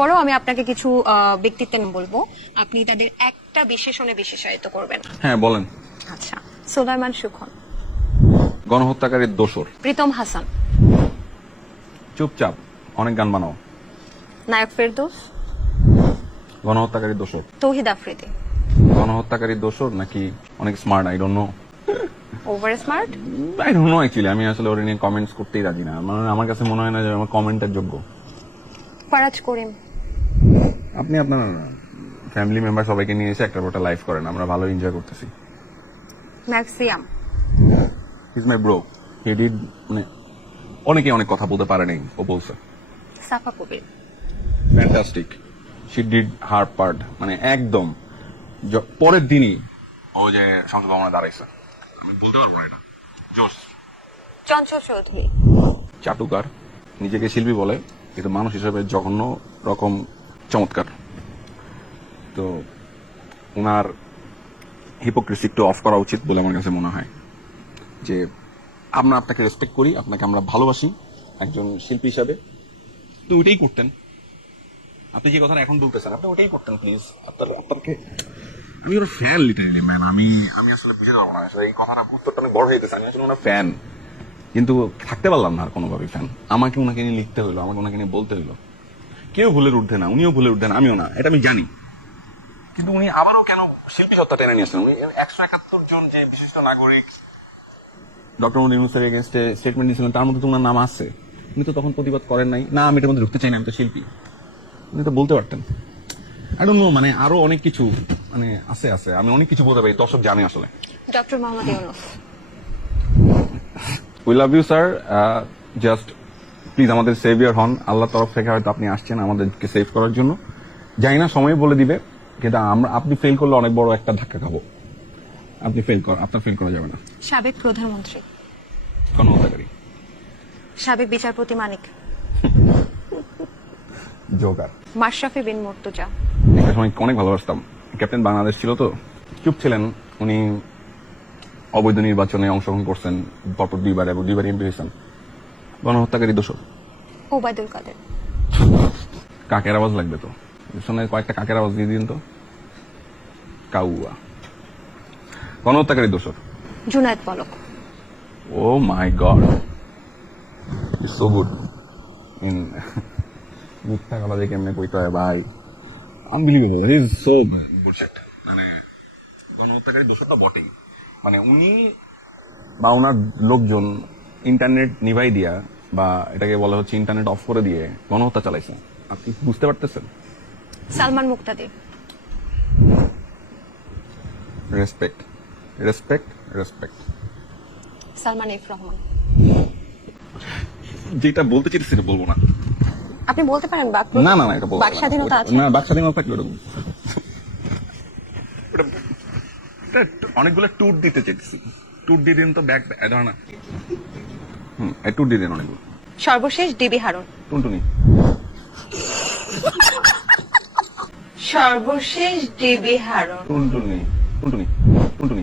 পরেও আমি আপনাকে কিছু ব্যক্তিত্বের নাম বলবো, আপনি তাদের একটা বিশেষণে বিশেষায়িত করবেন। হ্যাঁ বলেন। আচ্ছা, সুলাইমান সুখন, গণহত্যাকারীর দোসর, প্রীতম হাসান, চুপচাপ, অনেক গান বানাও, নায়ক ফেরদৌস, গণহত্যাকারীর দোসর, তৌহিদ আফ্রিদি, গণহত্যাকারীর দোসর নাকি অনেক smart, I don't know. Over smart. I don't know actually, আমি আসলে ওর নিয়ে কমেন্টস করতেই রাজি না, মানে আমার কাছে মনে হয় না যে আমার কমেন্টের যোগ্য। ফারাজ করিম, আপনি আপনার ফ্যামিলি মেম্বার সবাইকে নিয়ে এসে একটার পর একটা লাইভ করেন, আমরা ভালো এনজয় করতেছি। ম্যাক্সিয়াম, is my bro, he did, মানে অনেকে অনেক কথা বলতে পারে নাই, ও বলছে Safa Kabir, fantastic, she did her part, মানে একদম পরের দিনই ও যে সংসদ ভবনে দাঁড়াইছে, আমি বলতে পারবো না এটা, জোশ। চঞ্চল চৌধুরী, চাটুকার, নিজেকে শিল্পী বলে কিন্তু মানুষ হিসেবে জঘন্য রকম চমৎকার। তো ওনার হিপোক্রেসি একটু অফ করা উচিত বলে আমার কাছে মনে হয়, যে আমরা আপনাকে রেসপেক্ট করি, আপনাকে আমরা ভালোবাসি একজন শিল্পী হিসাবে, তো ওইটাই করতেন। আপনি যে কথাটা এখন বলতেছেন আপনি ওটাই করতেন প্লিজ। আপনাকে আমি ওর ফ্যান, লিটারেলি ম্যান, আমি আসলে বুঝে পারবো না আসলে এই কথাটা, উত্তরটা অনেক বড় হয়ে যেতেছে, আমি আসলে ওনার ফ্যান, কিন্তু থাকতে পারলাম না আর কোনোভাবেই ফ্যান। আমাকে ওনাকে নিয়ে লিখতে হইলো, আমাকে ওনাকে নিয়ে বলতে হইলো। কেউ ভুলের ঊর্ধ্বে না, উনিও ভুলের ঊর্ধ্বে না, আমিও না, এটা আমি জানি, কিন্তু উনি আবারও কেন শিল্পী সত্তা টেনে নিয়ে আসলেন? উনি 171 জন যে বিশিষ্ট নাগরিক ডক্টর মোহাম্মদ ইউনূসের এগেইনস্টে স্টেটমেন্ট দিয়েছিলেন, তার মধ্যে তো ওনার নাম আছে। উনি তো তখন প্রতিবাদ করেন নাই, না আমি এটার মধ্যে ঢুকতে চাই না, আমি তো শিল্পী, উনি তো বলতে পারতেন। আই ডোন্ট নো, মানে আরো অনেক কিছু মানে আছে, আমি অনেক কিছু বলতে পারি, দর্শক জানে আসলে। Doctor Mohammad Yunus, we love you sir, just please আমাদের সেভিয়ার হন, আল্লাহর তরফ থেকে হয়তো আপনি আসছেন আমাদেরকে সেভ করার জন্য, জানি না সময় বলে দিবে, কিন্তু আপনি ফেল করলে অনেক বড় একটা ধাক্কা খাবো। আপনার ফেল করা যাবে না। সাবেক প্রধানমন্ত্রী, গণহত্যাকারী, সাবেক বিচারপতি মানিক, জোকার, মাশরাফি বিন মুর্তজা, একটা সময় অনেক ভালোবাসতাম, ক্যাপ্টেন বাংলাদেশ ছিল তো, চুপ ছিলেন উনি, অবৈধ নির্বাচনে অংশগ্রহণ করছেন পরপর 2বার এবং 2বার এমপি হয়েছেন, গণহত্যাকারী দোষর। ওবায়দুল কাদের, কাকের আওয়াজ লাগবে তো, শোনে কয়েকটা কাকের আওয়াজ দিয়ে দিন তো, কাউয়া, গণহত্যাকারী দোষর। জুনায়েদ পলক, ও মাই গড, সো গুড। মিথ্যা কথা যে কেমনে কইতে হয় ভাই, unbelievable, he is so bullshit. মানে গণহত্যাকারী দোষরটা বটেই, মানে উনি বা ওনার লোকজন ইন্টারনেট নিভাই দিয়া, বা এটাকে বলা হচ্ছে ইন্টারনেট অফ করে দিয়ে গণহত্যা চালাইছে, আপনি বুঝতে পারতেছেন? Salman Muqtadir, respect respect respect. Salman F Rahman. যেটা বলতে চাইছি সেটা বলবো না। আপনি বলতে পারেন না না না, এটা বলবো বাক স্বাধীনতা আছে না, বাক স্বাধীনতা থাকলে অনেকগুলো ট্যুর দিতে চাইছি, ট্যুর দিয়ে দিন তো, ব্যাগ ধর না, ট্যুর দিয়ে দিন অনেকগুলো। সর্বশেষ ডিবি হারুন, টুনটুনি, সর্বশেষ ডিবি হারুন, টুনটুনি, টুনটুনি, টুনটুনি।